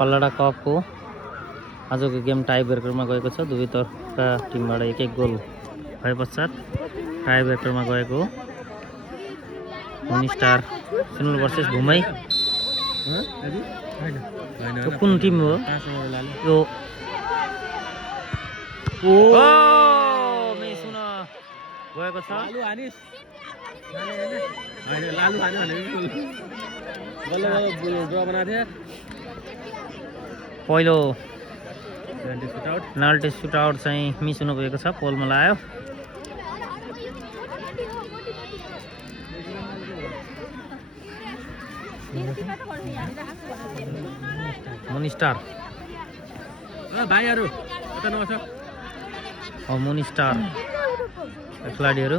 पल्लाडा कपको आजको game tie ब्रेकरमा गएको छ। दुवै तर्फका टिमबाट एक एक गोल भए पश्चात टाई ब्रेकरमा गएको हो। मुनी स्टार सुनिल वर्सेस भुमाई। कुन टिम हो यो? ओ मेसुन गएको छ। पहिलो पेनाल्टी सुटआउट चाहिँ मिस हुनु गएको छ। पोलमा लाग्यो। मुनी स्टार मुनी स्टार खेलाडीहरू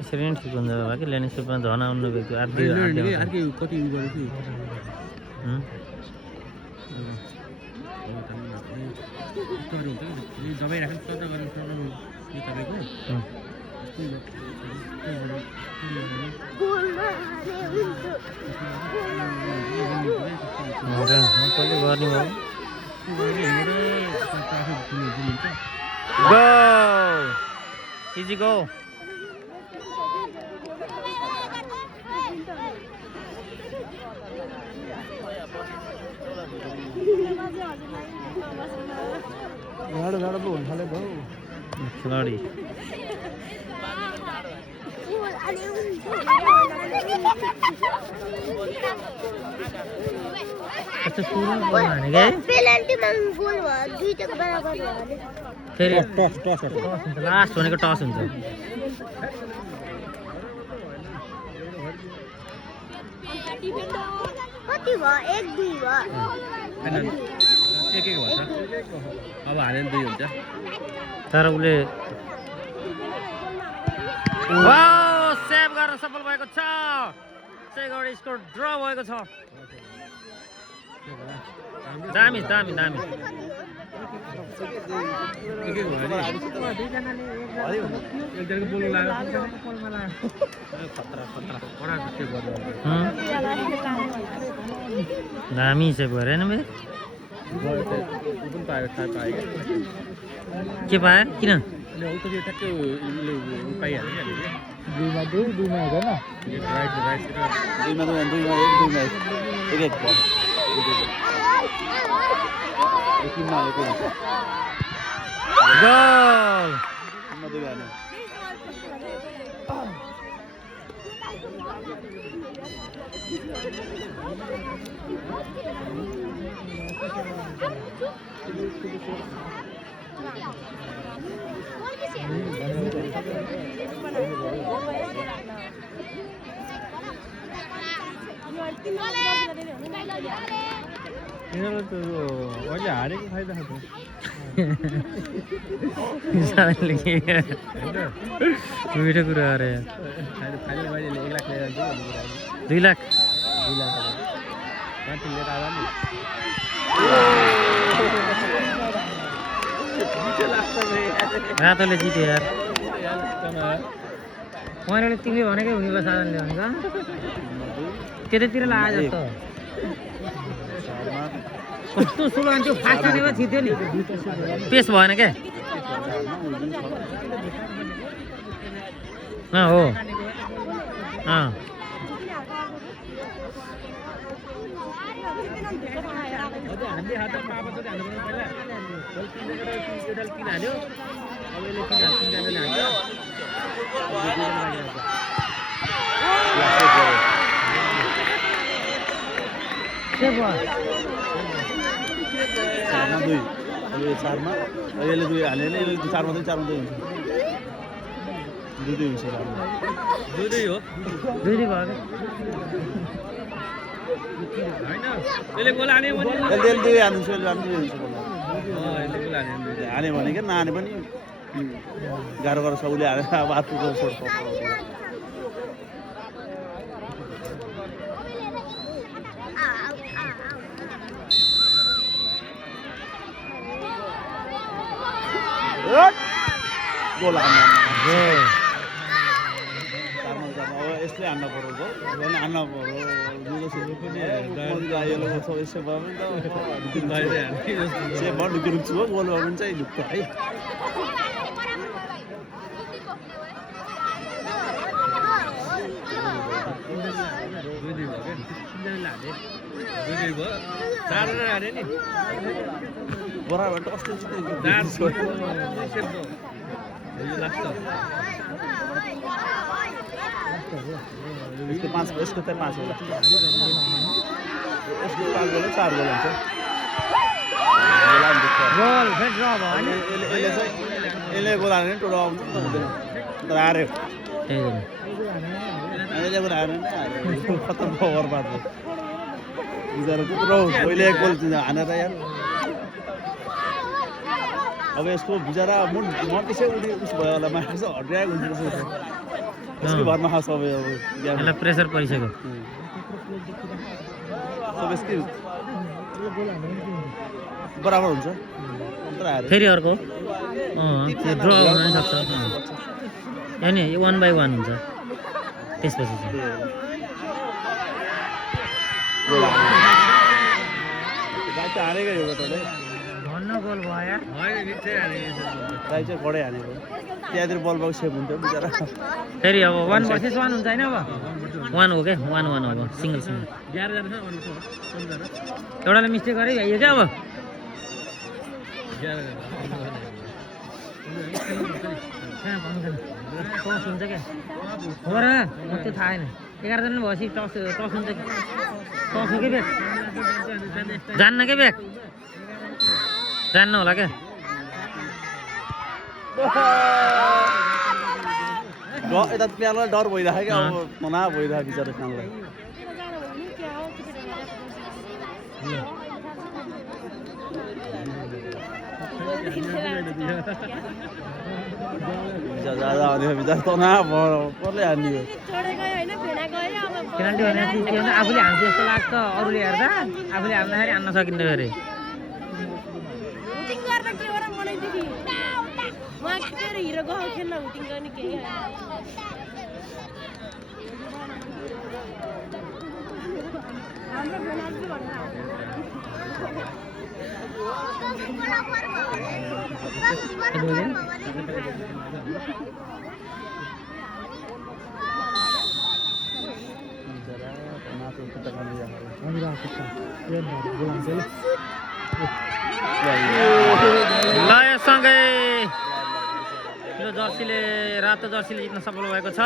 यसरी नै ठिक हुन्छ होला कि ल्यान्डस्केपमा झन आउनु भएको Go! Easy go! खिलाडी फेरि लास्ट भनेको टस हुन्छ। तर उसले सेभ गर्न सफल भएको छ। स्कोर ड्र भएको छ। दामी दामी दामी दामी सेभ गरे नि मेरो। के पायो? किन हारेको फाइदा मिठो कुरा अरे 2 लाख रातोले जित्यो यार। मैले तिमीले भनेकै हुने भयो साधनले भनेको त्यतैतिर लाग्यो जस्तो। कस्तो सुरु अन्त्यो फास्ट हानेमा छिर्थ्यो नि। पेस भएन क्या। हो दुई हुन्छ दुई हो दुई भयो यसले दुई हाल्नु हाने भने क्या नहाने पनि गाह्रो गरेर सबैले हाने अब आफूको छोड्छ गोल यसले हान्न पऱ्यो हान्न पऱ्यो यसो भयो भने त छु हो गोल भयो भने चाहिँ ढुक्क है बराबर कस्तो यसको 5 यसको चाहिँ 5 होला यसको 5 गोल 4 गोल हुन्छ गोल फेरि ड्र भयो हैन यसले गोल हाल्ने टोटल आउँछ तर हार्यो यसले गोल हार्ने खतम भयो बर्बाद भयो बिचारा त्यत्रो पहिले एक गोल हानेर यार अब यसको बिचारा म त्यसै उस भयो होला माथि हड्याएको हुन्छ यसको भरमा खास अब यसलाई प्रेसर परिसक्यो सब यसकै बराबर हुन्छ फेरि अर्को त्यो ड्र हुन सक्छ हैन यो 1 बाइ 1 हुन्छ त्यसपछि चाहिँ हानेको यो टोटल भन्न गोल भयो यार हैन बित्थै हानेको राइ चाहिँ गडै हानेको त्यहाँतिर बल भएको सेभ हुन्थ्यो बिचारा फेरि अब 1 भर्सेस 1 हुन्छ हैन अब 1 हो के 1 1 अब सिंगल सिंगल 11 जना छ एउटाले मिस्टेक गरे भइयो के अब 11 टस हुन्छ के हो र म त्यो थाहा छैन 11 जना भएपछि टस हुन्छ कि टस हो के ब्याक जान्न के ब्याक जान्न होला क्या यता प्लेयरलाई डर भइरहेको क्या अब मना भइरहेको बिचारा खानलाई जाँदा बिचारा तना कसले हान्ने हो पेनाल्टी भने के भन्छ आफूले हान्छ जस्तो लाग्छ अरूले हेर्दा आफूले हान्दाखेरि हान्न सकिन्न अरे हिरो गयो खेल्न हुटिङ गर्ने केही ल यससँगै यो जर्सीले रातो जर्सीले जित्न सफल भएको छ